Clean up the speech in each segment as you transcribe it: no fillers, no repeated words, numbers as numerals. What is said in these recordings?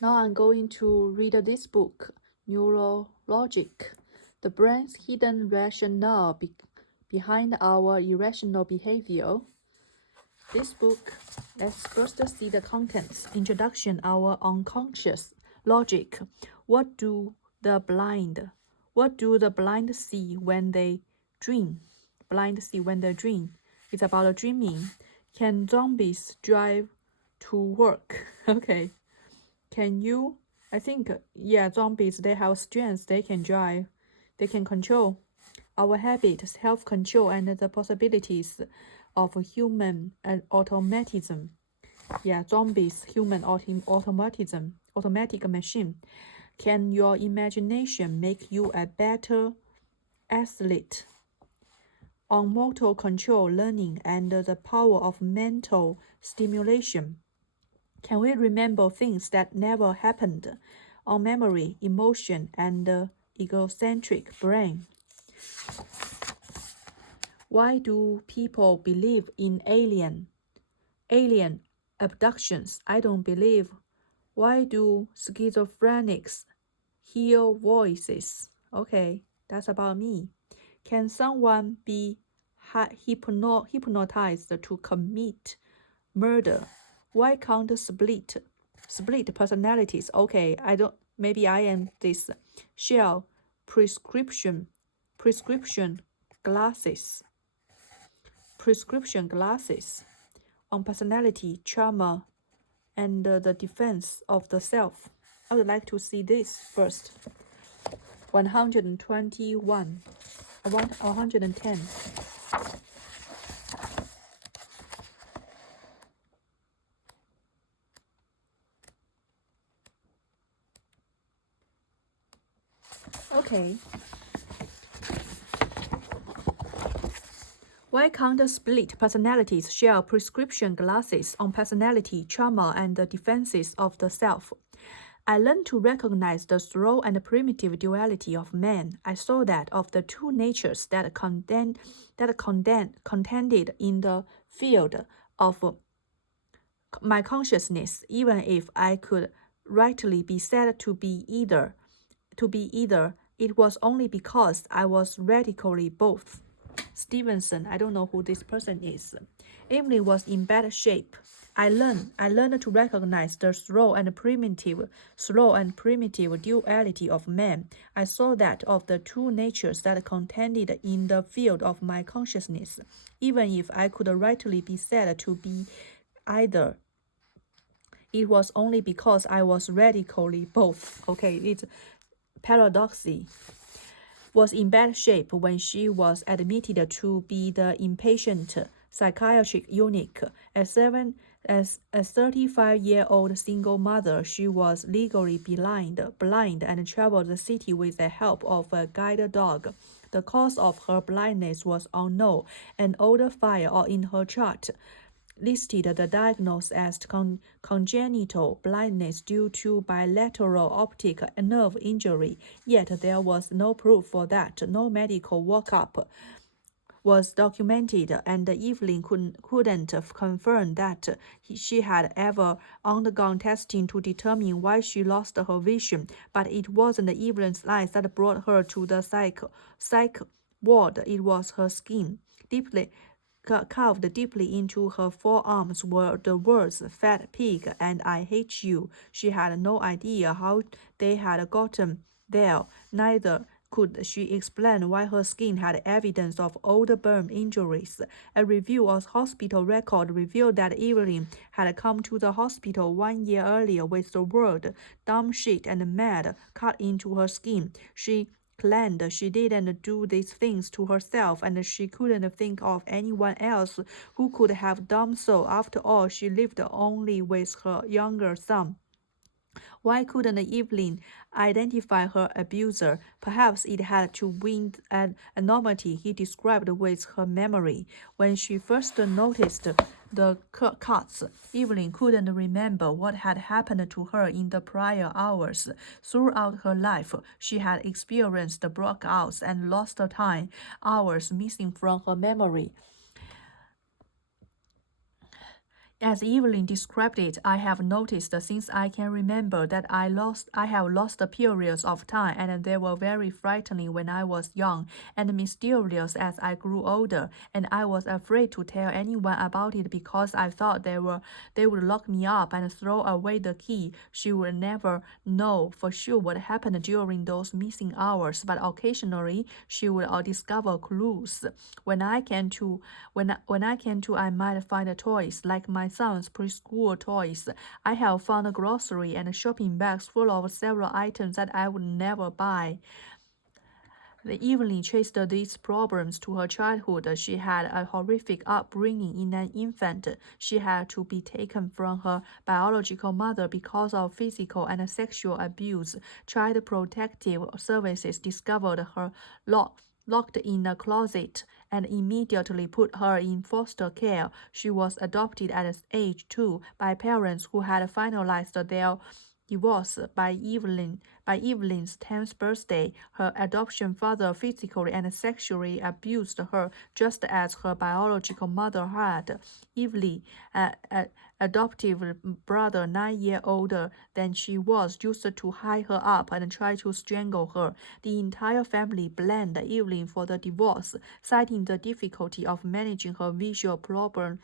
Now I'm going to read this book, Neurologic, The Brain's Hidden Rationale Behind Our Irrational Behavior. This book, let's first see the contents. Introduction, our unconscious logic. What do the blind see when they dream? Blind see when they dream. It's about dreaming. Can zombies drive to work? Okay. Can you? I think, yeah, zombies, they have strengths, they can drive, they can control our habits, self-control, and the possibilities of human automatism. Yeah, zombies, human automatism, automatic machine. Can your imagination make you a better athlete? On motor control, learning, and the power of mental stimulation. Can we remember things that never happened? On memory, emotion, and the egocentric brain. Why do people believe in alien abductions? I don't believe. Why do schizophrenics hear voices? Okay, that's about me. Can someone be hypnotized to commit murder? Why can't split personalities? Okay, I don't. Maybe I am this. Shell prescription glasses. Prescription glasses on personality, trauma, and the defense of the self. I would like to see this first. 121. 110. Okay. Why can't split personalities share prescription glasses on personality, trauma, and the defenses of the self? I learned to recognize the slow and primitive duality of man. I saw that of the two natures that contended in the field of my consciousness, even if I could rightly be said to be either, it was only because I was radically both. Stevenson, I don't know who this person is. Evelyn was in bad shape. I learned to recognize the slow and primitive duality of man. I saw that of the two natures that contended in the field of my consciousness, even if I could rightly be said to be either. It was only because I was radically both. Okay, it's paradoxy. Was in bad shape when she was admitted to be the inpatient psychiatric unit. As a 35-year-old single mother, she was legally blind and traveled the city with the help of a guide dog. The cause of her blindness was unknown. An old file in her chart listed the diagnosis as congenital blindness due to bilateral optic nerve injury, yet there was no proof for that. No medical workup was documented, and Evelyn couldn't confirm that she had ever undergone testing to determine why she lost her vision. But it wasn't Evelyn's eyes that brought her to the psych ward, it was her skin. Carved deeply into her forearms were the words "fat pig" and "I hate you." She had no idea how they had gotten there. Neither could she explain why her skin had evidence of old burn injuries. A review of hospital record revealed that Evelyn had come to the hospital 1 year earlier with the word "dumb shit" and "mad" cut into her skin. She claimed she didn't do these things to herself, and she couldn't think of anyone else who could have done so. After all, she lived only with her younger son. Why couldn't Evelyn identify her abuser? Perhaps it had to win an anomaly he described with her memory. When she first noticed the cuts, Evelyn couldn't remember what had happened to her in the prior hours. Throughout her life, she had experienced blackouts and lost time, hours missing from her memory. As Evelyn described it, I have noticed since I can remember that I have lost periods of time, and they were very frightening when I was young, and mysterious as I grew older, and I was afraid to tell anyone about it because I thought they would lock me up and throw away the key. She would never know for sure what happened during those missing hours, but occasionally she would discover clues. When I came to, I might find toys like my son's preschool toys. I have found grocery and shopping bags full of several items that I would never buy. Evelyn traced these problems to her childhood. She had a horrific upbringing. In an infant, she had to be taken from her biological mother because of physical and sexual abuse. Child Protective Services discovered her locked in a closet and immediately put her in foster care. She was adopted at age 2 by parents who had finalized their divorce by Evelyn's 10th birthday. Her adoption father physically and sexually abused her just as her biological mother had. Evelyn, adoptive brother 9 years older than she was, used to tie her up and try to strangle her. The entire family blamed Evelyn for the divorce, citing the difficulty of managing her visual problems.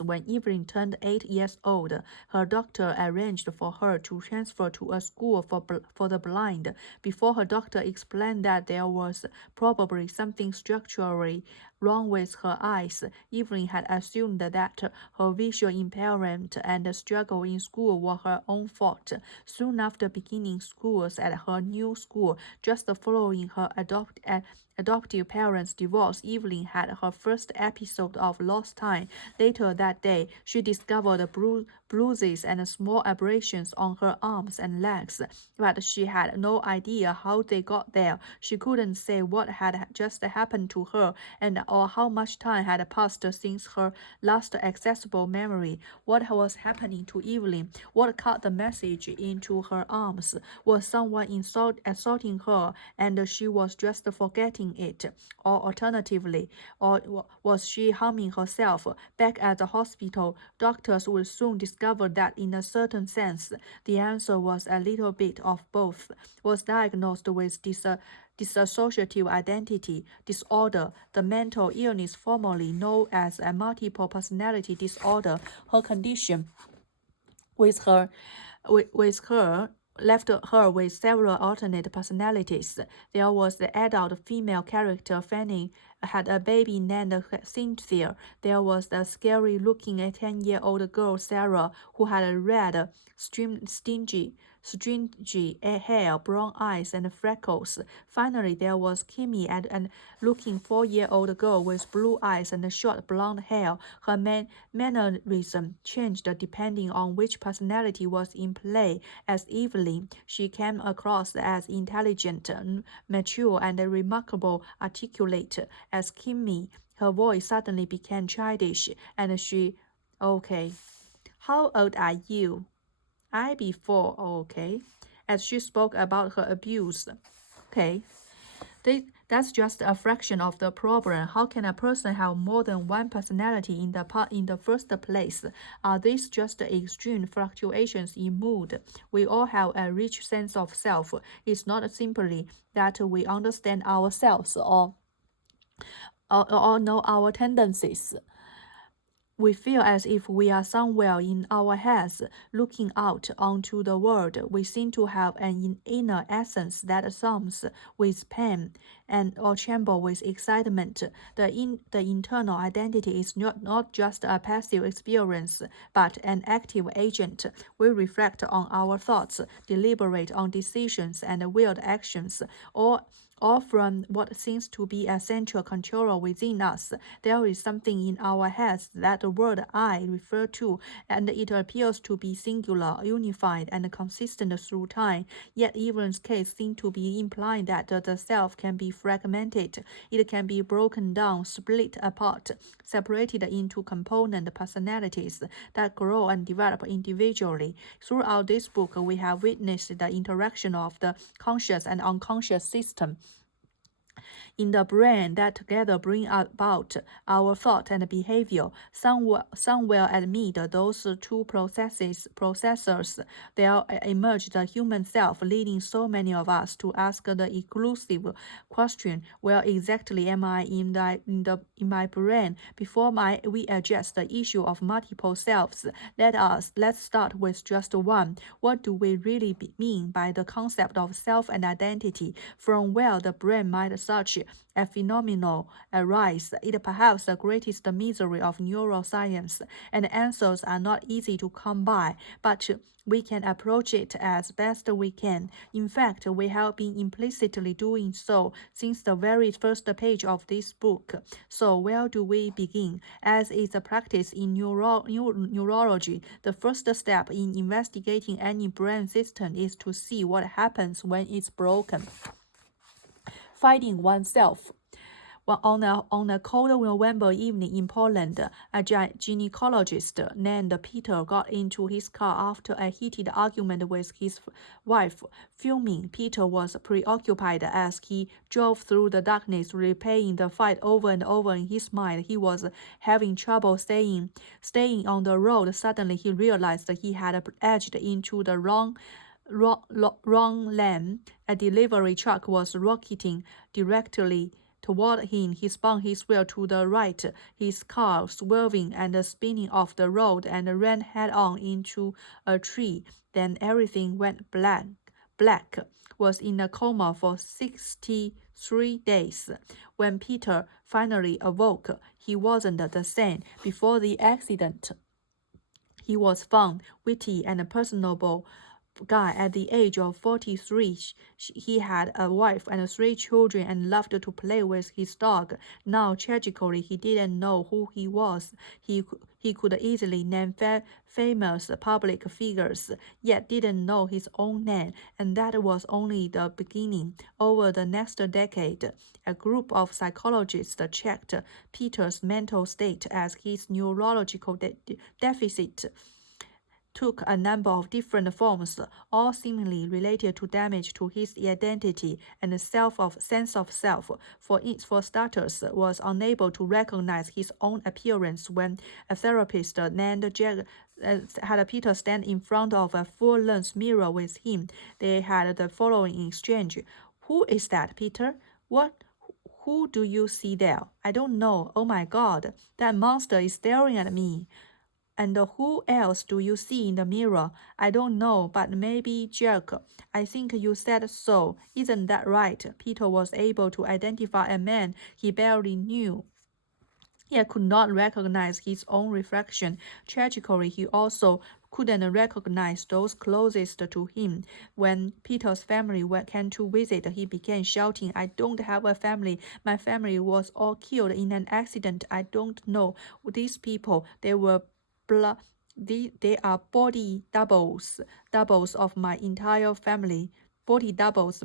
When Evelyn turned 8 years old, her doctor arranged for her to transfer to a school for the blind. Before her doctor explained that there was probably something structurally wrong with her eyes, Evelyn had assumed that her visual impairment and struggle in school were her own fault. Soon after beginning schools at her new school, just following her adoptive parents' divorce, Evelyn had her first episode of lost time. Later that day, she discovered bruises and small abrasions on her arms and legs, but she had no idea how they got there. She couldn't say what had just happened to her or how much time had passed since her last accessible memory. What was happening to Evelyn? What cut the message into her arms? Was someone assaulting her and she was just forgetting it? Or alternatively, was she harming herself? Back at the hospital, doctors would soon discover that in a certain sense, the answer was a little bit of both. Was diagnosed with dissociative identity disorder, the mental illness formerly known as a multiple personality disorder. Her condition with her left her with several alternate personalities. There was the adult female character Fanny, had a baby named Cynthia. There was the scary-looking 10-year-old girl Sarah, who had a red, stringy hair, brown eyes, and freckles. Finally, there was Kimmy, an looking 4-year-old girl with blue eyes and short blonde hair. Her mannerism changed depending on which personality was in play. As Evelyn, she came across as intelligent, mature, and remarkably articulate. As Kimmy, her voice suddenly became childish, and she, okay, how old are you? I be 4, okay. As she spoke about her abuse, okay. That's just a fraction of the problem. How can a person have more than one personality in the first place? Are these just extreme fluctuations in mood? We all have a rich sense of self. It's not simply that we understand ourselves or know our tendencies. We feel as if we are somewhere in our heads, looking out onto the world. We seem to have an inner essence that sums with pain or tremble with excitement. The internal identity is not just a passive experience, but an active agent. We reflect on our thoughts, deliberate on decisions and wield actions, or from what seems to be a central controller within us. There is something in our heads that the word I refer to, and it appears to be singular, unified, and consistent through time. Yet Evelyn's case seems to be implying that the self can be fragmented. It can be broken down, split apart, separated into component personalities that grow and develop individually. Throughout this book, we have witnessed the interaction of the conscious and unconscious system. in the brain that together bring about our thought and behavior. Some will admit those two processors there emerge the human self, leading so many of us to ask the elusive question: where exactly am I in my brain? Before we address the issue of multiple selves, let's start with just one. What do we really mean by the concept of self and identity? From where the brain might such a phenomenon arise? It perhaps the greatest misery of neuroscience, and answers are not easy to come by, but we can approach it as best we can. In fact, we have been implicitly doing so since the very first page of this book. So where do we begin? As is a practice in neurology, the first step in investigating any brain system is to see what happens when it's broken. Finding oneself. Well, on a cold November evening in Poland, a gynecologist named Peter got into his car after a heated argument with his wife. Fuming, Peter was preoccupied as he drove through the darkness, replaying the fight over and over in his mind. He was having trouble staying on the road. Suddenly, he realized that he had edged into the wrong lane. A delivery truck was rocketing directly toward him. He spun his wheel to the right, his car swerving and spinning off the road, and ran head-on into a tree. Then everything went black. Was in a coma for 63 days. When Peter finally awoke, he wasn't the same. Before the accident, he was fun, witty, and personable guy. At the age of 43, he had a wife and 3 children and loved to play with his dog. Now, tragically, he didn't know who he was. He could easily name famous public figures, yet didn't know his own name, and that was only the beginning. Over the next decade, a group of psychologists checked Peter's mental state as his neurological deficit took a number of different forms, all seemingly related to damage to his identity and sense of self. For starters, was unable to recognize his own appearance when a therapist named Jack had Peter stand in front of a full-length mirror with him. They had the following exchange: "Who is that, Peter? What? Who do you see there?" "I don't know. Oh my God, that monster is staring at me." "And who else do you see in the mirror?" "I don't know, but maybe Jack. I think you said so. Isn't that right?" Peter was able to identify a man he barely knew. He could not recognize his own reflection. Tragically, he also couldn't recognize those closest to him. When Peter's family came to visit, he began shouting, "I don't have a family. My family was all killed in an accident. I don't know these people. They were they are body doubles of my entire family. Body doubles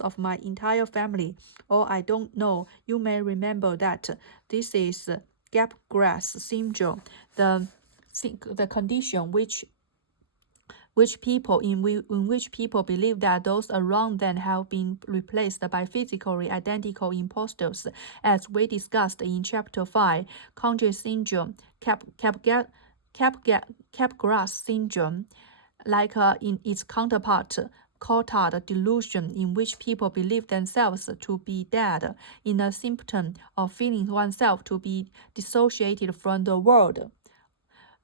of my entire family. Oh, I don't know. You may remember that. This is Capgras syndrome, the condition which people in which people believe that those around them have been replaced by physically identical imposters, as we discussed in Chapter 5. Conge syndrome, Capgras syndrome, like in its counterpart, Cotard delusion, in which people believe themselves to be dead, in a symptom of feeling oneself to be dissociated from the world.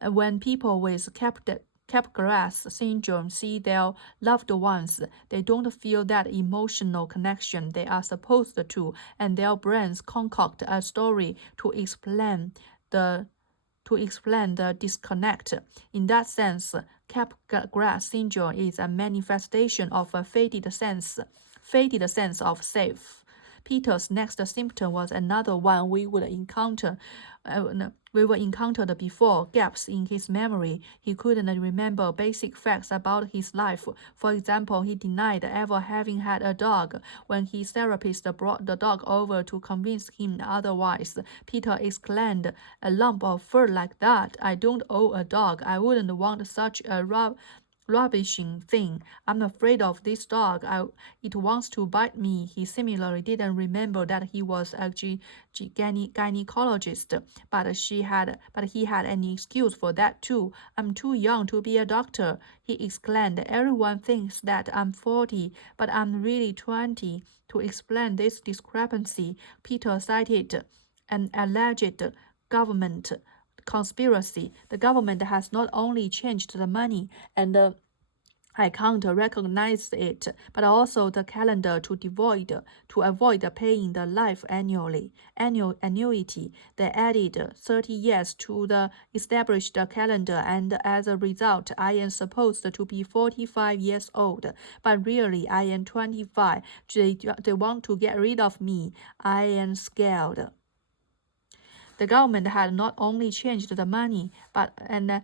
When people with Capgras syndrome see their loved ones, they don't feel that emotional connection they are supposed to, and their brains concoct a story to explain the disconnect. In that sense, Capgras syndrome is a manifestation of a faded sense of self. Peter's next symptom was another one we would encounter before: gaps in his memory. He couldn't remember basic facts about his life. For example, he denied ever having had a dog. When his therapist brought the dog over to convince him otherwise, Peter exclaimed, "A lump of fur like that! I don't own a dog. I wouldn't want such a rubbishing thing. I'm afraid of this dog. It wants to bite me. He similarly didn't remember that he was a gynecologist, but he had an excuse for that too. I'm too young to be a doctor, he exclaimed. Everyone thinks that I'm 40, but I'm really 20. To explain this discrepancy, Peter cited an alleged government conspiracy. The government has not only changed the money and I can't recognize it, but also the calendar to avoid paying the life annuity. They added 30 years to the established calendar, and as a result, I am supposed to be 45 years old, but really I am 25. They want to get rid of me. I am scared. The government had not only changed the money, and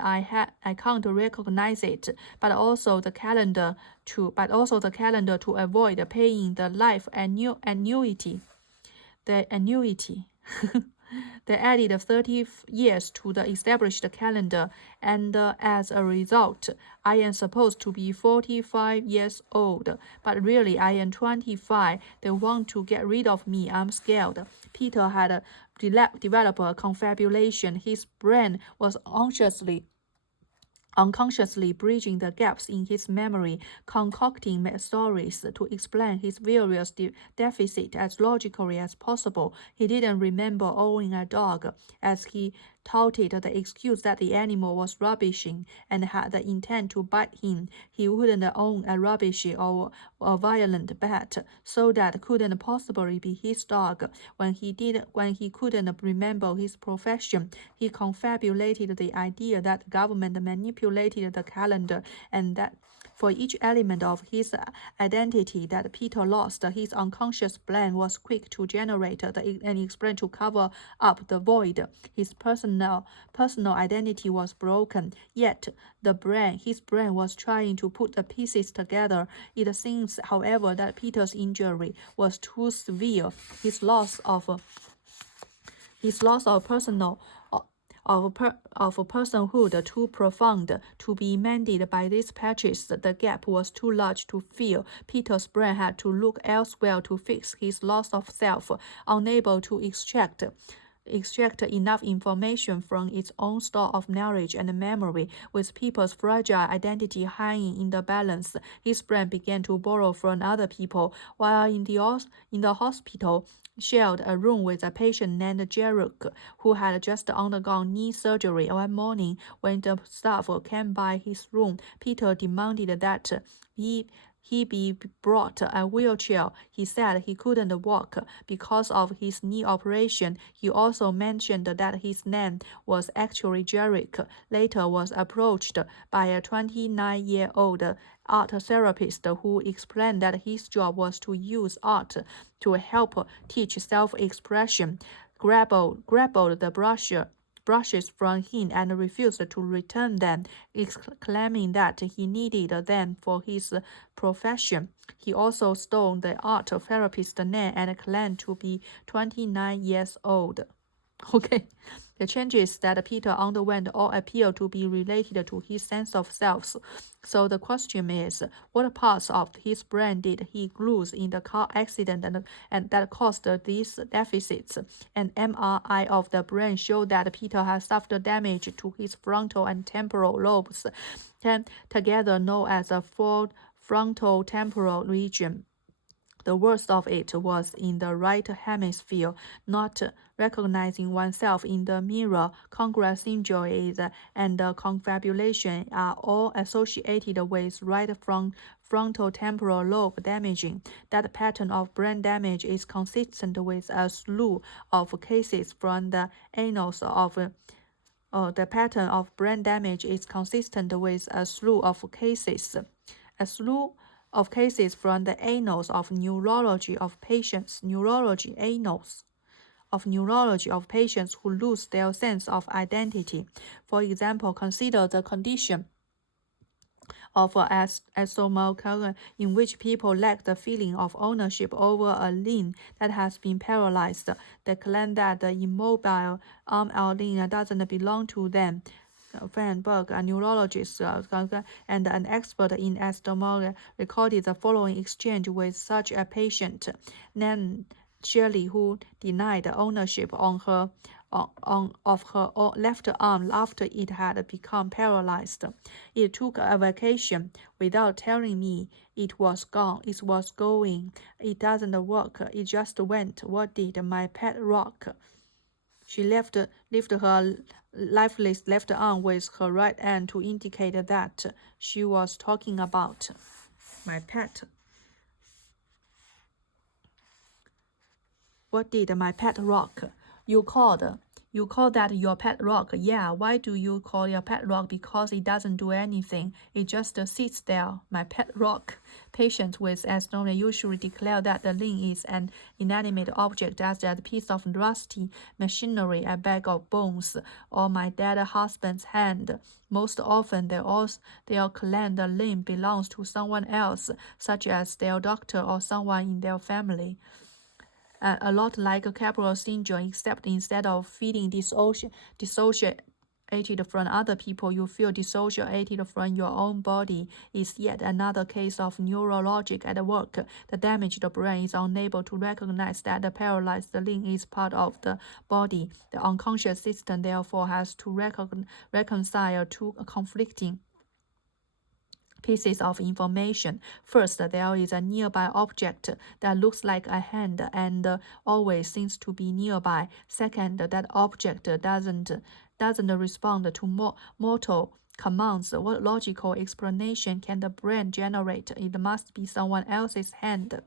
I can't recognize it, but also the calendar to avoid paying the life annuity. The annuity. They added 30 years to the established calendar, and as a result, I am supposed to be 45 years old, but really I am 25. They want to get rid of me. I'm scared. Peter had developed a confabulation. His brain was unconsciously bridging the gaps in his memory, concocting stories to explain his various deficits as logically as possible. He didn't remember owning a dog, as he touted the excuse that the animal was rubbishing and had the intent to bite him. He wouldn't own a rubbishy or a violent pet, so that couldn't possibly be his dog. When he couldn't remember his profession, he confabulated the idea that the government manipulated the calendar, and that for each element of his identity that Peter lost, his unconscious brain was quick to generate and explain to cover up the void. His personal identity was broken, yet his brain was trying to put the pieces together. It seems, however, that Peter's injury was too severe. His loss of personhood too profound to be mended by these patches. The gap was too large to fill. Peter's brain had to look elsewhere to fix his loss of self, unable to extract enough information from its own store of knowledge and memory. With people's fragile identity hanging in the balance, his brain began to borrow from other people. While in the hospital, shared a room with a patient named Jarek, who had just undergone knee surgery. One morning, when the staff came by his room, Peter demanded that he be brought a wheelchair. He said he couldn't walk because of his knee operation. He also mentioned that his name was actually Jarek. Later was approached by a 29-year-old art therapist who explained that his job was to use art to help teach self-expression. Grabbled the brushes from him and refused to return them, claiming that he needed them for his profession. He also stole the art therapist's name and claimed to be 29 years old. Okay, the changes that Peter underwent all appear to be related to his sense of self. So the question is, what parts of his brain did he lose in the car accident and that caused these deficits? An MRI of the brain showed that Peter had suffered damage to his frontal and temporal lobes, together known as the frontal temporal region. The worst of it was in the right hemisphere. Not recognizing oneself in the mirror, Congress injuries, and confabulation are all associated with right frontal temporal lobe damaging. That pattern of brain damage is consistent with a slew of cases from the annals of the pattern of brain damage is consistent with a slew of cases from the annals of neurology of patients who lose their sense of identity. For example, consider the condition of esomalacia, in which people lack the feeling of ownership over a limb that has been paralyzed. They claim that the immobile arm or limb doesn't belong to them. Feinberg, a neurologist and an expert in epidemiology, recorded the following exchange with such a patient, Nan Shirley, who denied ownership of her left arm after it had become paralyzed. It took a vacation without telling me it was gone. It was going. It doesn't work. It just went. What did my pet rock? She lifted her lifeless left arm with her right hand to indicate that she was talking about my pet. What did my pet rock? You call that your pet rock? Yeah, why do you call your pet rock? Because it doesn't do anything. It just sits there. My pet rock. Patients with asthma usually declare that the limb is an inanimate object, as a piece of rusty machinery, a bag of bones, or my dead husband's hand. Most often, they'll claim the limb belongs to someone else, such as their doctor or someone in their family. A lot like Capgras syndrome, except instead of feeling dissociated from other people, you feel dissociated from your own body. Is yet another case of neurologic at work. The damaged brain is unable to recognize that the paralyzed limb is part of the body. The unconscious system therefore has to reconcile two conflicting pieces of information. First, there is a nearby object that looks like a hand and always seems to be nearby. Second, that object doesn't respond to mortal commands. What logical explanation can the brain generate? It must be someone else's hand.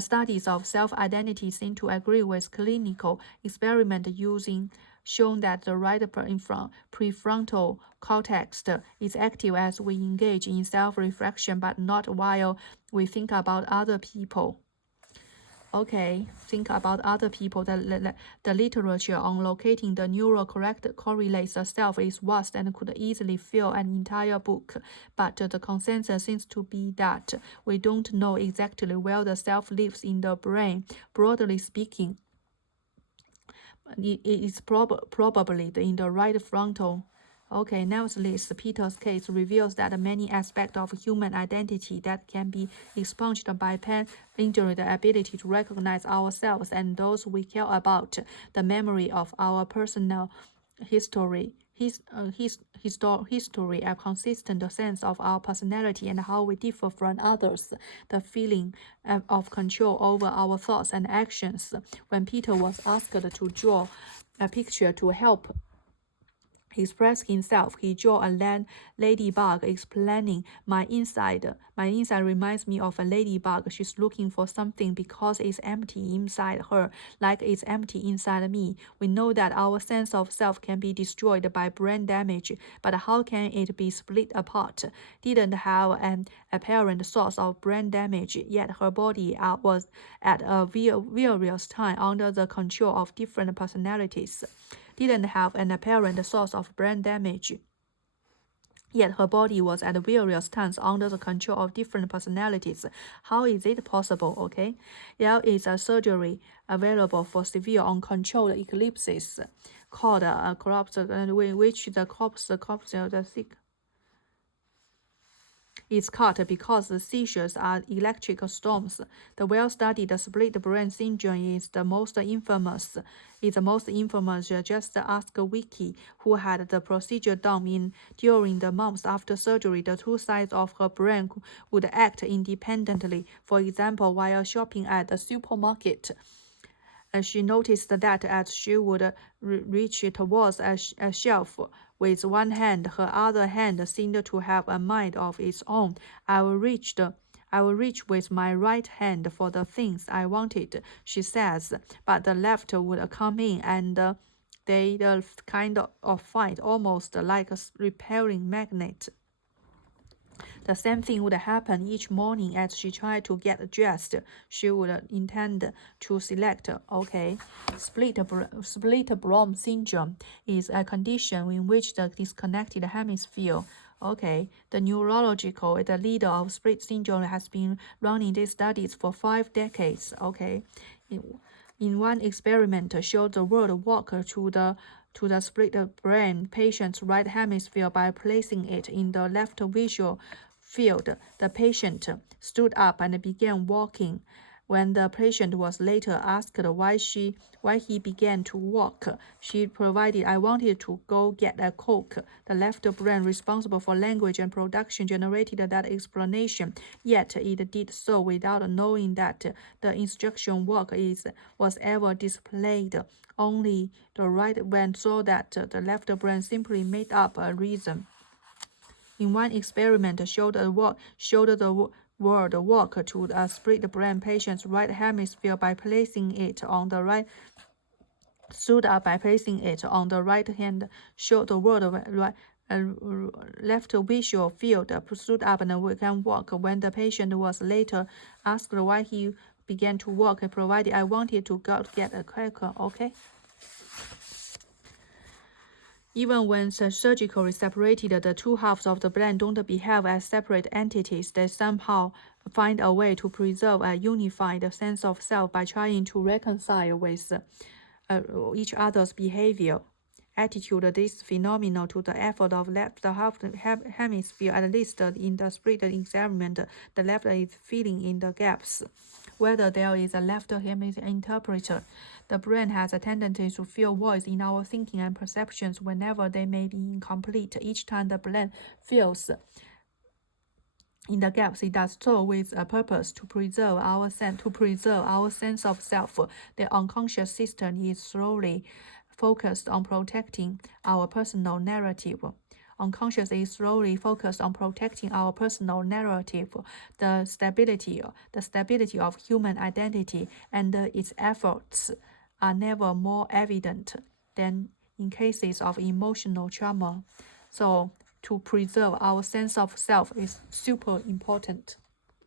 Studies of self-identity seem to agree with clinical experiment using shown that the right prefrontal cortex is active as we engage in self-reflection, but not while we think about other people. Okay, think about other people. The literature on locating the neural correlates the self is vast and could easily fill an entire book. But the consensus seems to be that we don't know exactly where the self lives in the brain. Broadly speaking, it is probably in the right frontal. Okay, nevertheless, Peter's case reveals that many aspects of human identity that can be expunged by pain injury, the ability to recognize ourselves and those we care about, the memory of our personal history, a consistent sense of our personality and how we differ from others, the feeling of control over our thoughts and actions. When Peter was asked to draw a picture to help express himself, he drew a ladybug, explaining, my inside reminds me of a ladybug. She's looking for something because it's empty inside her, like it's empty inside me. We know that our sense of self can be destroyed by brain damage, but how can it be split apart? Didn't have an apparent source of brain damage, yet her body was at a various time under the control of different personalities. Didn't have an apparent source of brain damage, yet her body was at various times under the control of different personalities. How is it possible? Okay, there is a surgery available for severe uncontrolled eclipses called a collapse, which the corpse the sick is cut because the seizures are electric storms. The well-studied split brain syndrome is the most infamous. Just ask Vicky, who had the procedure done during the months after surgery. The two sides of her brain would act independently. For example, while shopping at the supermarket, she noticed that as she would reach towards a shelf with one hand, her other hand seemed to have a mind of its own. I will reach with my right hand for the things I wanted, she says, but the left would come in and they'd kind of fight, almost like a repelling magnet. The same thing would happen each morning as she tried to get dressed. She would intend to select. Okay, split brain syndrome is a condition in which the disconnected hemisphere. Okay, the leader of split syndrome has been running these studies for 5 decades. Okay, in one experiment, showed the world walk to the to the split brain patient's right hemisphere by placing it in the left visual field. The patient stood up and began walking. When the patient was later asked why he began to walk, she provided, "I wanted to go get a Coke." The left brain responsible for language and production generated that explanation, yet it did so without knowing that the instruction walk was ever displayed. Only the right brain saw that the left brain simply made up a reason. In one experiment, showed the word walk to a split brain patient's right hemisphere by placing it on the right. Stood up by placing it on the right hand, showed the word left visual field. Stood up and can walk. When the patient was later asked why he began to walk, he provided, "I wanted to go get a cracker." Okay. Even when surgically separated, the two halves of the brain don't behave as separate entities. They somehow find a way to preserve a unified sense of self by trying to reconcile with each other's behavior. Attitude this phenomenon to the effort of left hemisphere, at least in the split experiment, the left is filling in the gaps. Whether there is a left hemisphere interpreter, the brain has a tendency to fill voids in our thinking and perceptions whenever they may be incomplete. Each time the brain fills in the gaps, it does so with a purpose to preserve our sense of self. The unconscious system is slowly focused on protecting our personal narrative. Unconscious is slowly focused on protecting our personal narrative, the stability of human identity, and its efforts are never more evident than in cases of emotional trauma. So to preserve our sense of self is super important.